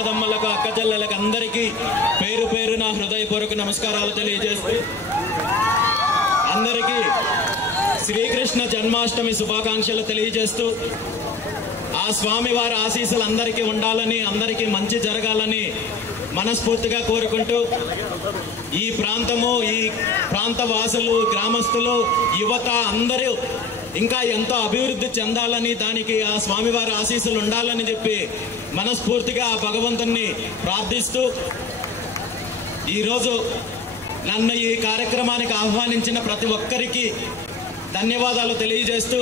అన్నదమ్మలకు అక్కచెల్లెలకు అందరికీ పేరు పేరున హృదయపూర్వక నమస్కారాలు తెలియజేస్తూ అందరికీ శ్రీకృష్ణ జన్మాష్టమి శుభాకాంక్షలు తెలియజేస్తూ ఆ స్వామి వారి ఆశీస్సులు అందరికీ ఉండాలని అందరికీ మంచి జరగాలని మనస్ఫూర్తిగా కోరుకుంటూ ఈ ప్రాంతము ఈ ప్రాంత వాసులు గ్రామస్తులు యువత అందరూ ఇంకా ఎంతో అభివృద్ధి చెందాలని దానికి ఆ స్వామివారి ఆశీస్సులు ఉండాలని చెప్పి మనస్ఫూర్తిగా భగవంతుణ్ణి ప్రార్థిస్తూ ఈరోజు నన్ను ఈ కార్యక్రమానికి ఆహ్వానించిన ప్రతి ఒక్కరికి ధన్యవాదాలు తెలియజేస్తూ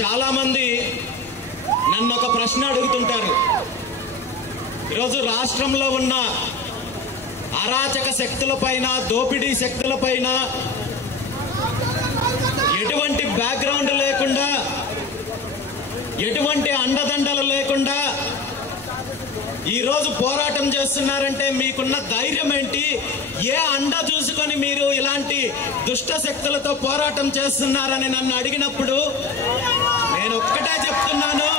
చాలా మంది నన్ను ఒక ప్రశ్న అడుగుతుంటారు. ఈరోజు రాష్ట్రంలో ఉన్న అరాచక శక్తులపైన దోపిడీ శక్తులపైన ఎటువంటి బ్యాక్గ్రౌండ్ లేకుండా ఎటువంటి అండదండలు లేకుండా ఈరోజు పోరాటం చేస్తున్నారంటే మీకున్న ధైర్యం ఏంటి? ఏ అండ చూసుకొని మీరు ఇలాంటి దుష్ట శక్తులతో పోరాటం చేస్తున్నారని నన్ను అడిగినప్పుడు నేను ఒక్కటే చెప్తున్నాను,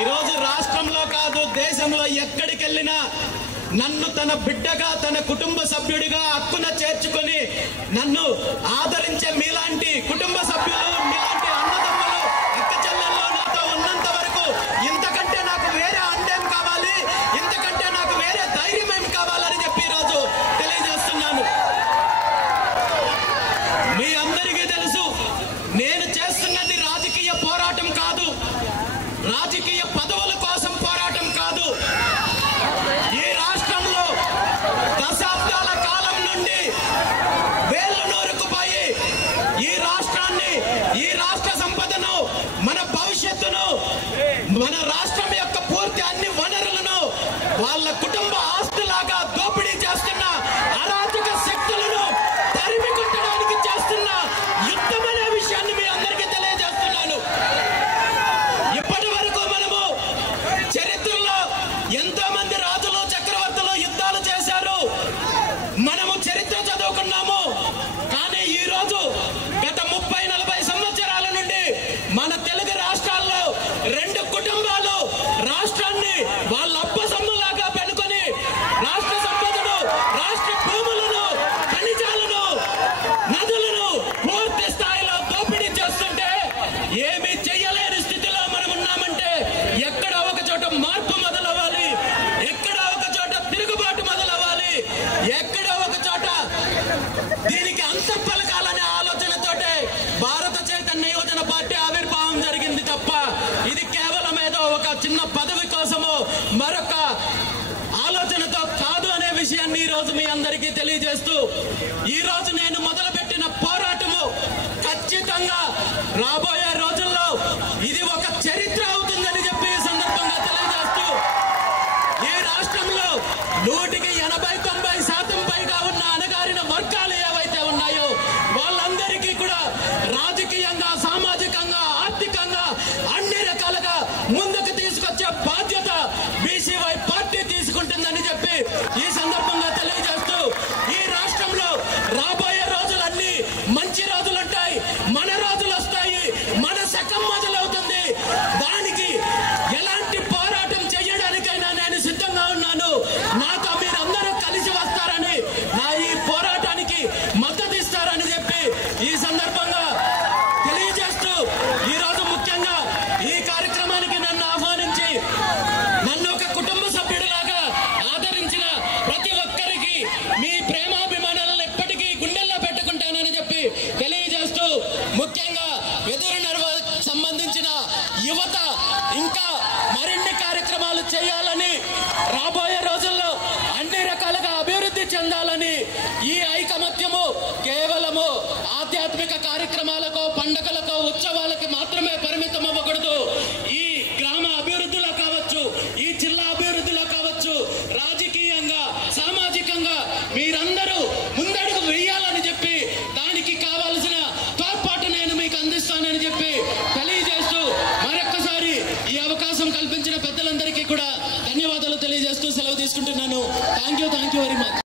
ఈరోజు రాష్ట్రంలో కాదు దేశంలో ఎక్కడికి వెళ్ళినా నన్ను తన బిడ్డగా తన కుటుంబ సభ్యుడిగా హక్కున చేర్చుకొని నన్ను ఆదరించే మీలాంటి కుటుంబ సభ్యులు మీలాంటి అన్నదమ్ములు అక్క చెల్లెళ్ళు నాతో ఉన్నంత వరకు ఇంతకంటే నాకు వేరే అందేం కావాలి, ఇంతకంటే నాకు వేరే ధైర్యం ఏం కావాలని చెప్పి ఈరోజు తెలియజేస్తున్నాను. మీ అందరికీ తెలుసు నేను చేస్తున్నది రాజకీయ పోరాటం కాదు, రాజకీయ పదవుల కోసం పోరాటం కాదు. ఈ రాష్ట్రంలో దశాబ్దాల కాలం నుండి వేళ్లు నూరుకుపోయి ఈ రాష్ట్రాన్ని ఈ రాష్ట్ర సంపదను మన భవిష్యత్తును మన రాష్ట్రం యొక్క పూర్తి అన్ని వనరులను వాళ్ళ కుటుంబ ఆస్తులాగా దోపిడీ చేస్తున్న అరాచక శక్తులను తరిమి కొట్టడానికి చేస్తున్న యుద్ధం అనే విషయాన్ని మీ అందరికీ తెలియజేస్తున్నాను. ఇప్పటి వరకు మనము చరిత్రలో ఎంతో మంది రాజులు చక్రవర్తులు యుద్ధాలు చేశారు, మనము చరిత్ర చదువుకున్నాము. కానీ ఈ రోజు గత 30-40 సంవత్సరాల నుండి మన తెలుగు రాష్ట్రాల్లో 2 కుటుంబాలు రాష్ట్రాన్ని వాళ్ళ అప్ప సొమ్ములాగా పెట్టుకొని రాష్ట్ర సంపదను రాష్ట్ర భూములను ఖనిజాలను నదులను పూర్తి స్థాయిలో దోపిడీ చేస్తుంటే ఏమీ చెయ్యలేని స్థితిలో మనం ఉన్నామంటే ఎక్కడ ఒక చోట మార్పు మొదలవ్వాలి, ఎక్కడ ఒక చోట తిరుగుబాటు మొదలవ్వాలి, ఎక్కడ ఒక చోట దీనికి అంతం పలకాలనే ఆలోచనతోటే భారత చైతన్య యువజన పార్టీ ఆవిర్భావం జరిగింది తప్ప ఇది కేవలం ఏదో ఒక చిన్న పదవి కోసమో మరొక ఆలోచనతో కాదు అనే విషయాన్ని ఈ రోజు మీ అందరికీ తెలియజేస్తూ ఈ రోజు నేను మొదలుపెట్టిన పోరాటము ఖచ్చితంగా రాబోయే రోజుల్లో ఇది ఒక చరిత్ర అవుతుందని చెప్పి ఈ సందర్భంగా తెలియజేస్తూ ఈ రాష్ట్రంలో 100-90% పైగా ఉన్న అణగారిన వర్గాలు ఏవైతే ఉన్నాయో వాళ్ళందరికీ కూడా రాజకీయంగా సామాజికంగా ఆర్థికంగా అన్ని రకాలుగా ముందుకు తీసుకొచ్చే బాధ్యత బీసీవై పార్టీ తీసుకుంటుందని చెప్పి ఈ సందర్భంగా తెలియజేస్తూ ఈ రాష్ట్రంలో రాబోయే రోజులన్నీ మంచి రోజులుంటాయి, మన రోజులు వస్తాయి, మన శకం మొదలవుతుంది. దానికి ఎలాంటి పోరాటం చేయడానికైనా నేను సిద్ధంగా ఉన్నాను. నాతో మీరందరూ కలిసి వస్తారని నా ఈ పోరాటానికి మద్దతు ఇస్తారని చెప్పి ఈ సందర్భంగా తెలియజేస్తూ ఈరోజు ముఖ్యంగా ఈ కార్యక్రమానికి నన్ను ఆహ్వానించి నన్ను ఒక కుటుంబ సభ్యుడిలాగా ఆదరించిన ప్రతి ఒక్కరికి మీ ప్రేమాభిమానాలను ఎప్పటికీ గుండెల్లో పెట్టుకుంటానని చెప్పి తెలియజేస్తూ ముఖ్యంగా సంబంధించిన యువత ఇంకా మరిన్ని కార్యక్రమాలు చేయాలని రాబోయే రోజుల్లో అన్ని రకాలుగా అభివృద్ధి చెందాలని ఈ ఐకమత్యము కేవలము ఆధ్యాత్మిక కార్యక్రమాలకు పండుగలకు ఉత్సవాలకి మాత్రమే పరిమితం అవ్వకూడదు. ఈ గ్రామ అభివృద్ధిలో కావచ్చు, ఈ జిల్లా అభివృద్ధిలో కావచ్చు, రాజకీయంగా సామాజికంగా మీరందరూ ముందడుగు వేయాలని చెప్పి దానికి కావాల్సిన తోడ్పాటు నేను మీకు అందిస్తానని చెప్పి తెలియజేస్తూ మరొక్కసారి ఈ అవకాశం కల్పించిన పెద్దలందరికీ కూడా ధన్యవాదాలు తెలియజేస్తూ సెలవు తీసుకుంటున్నాను. Thank you very much.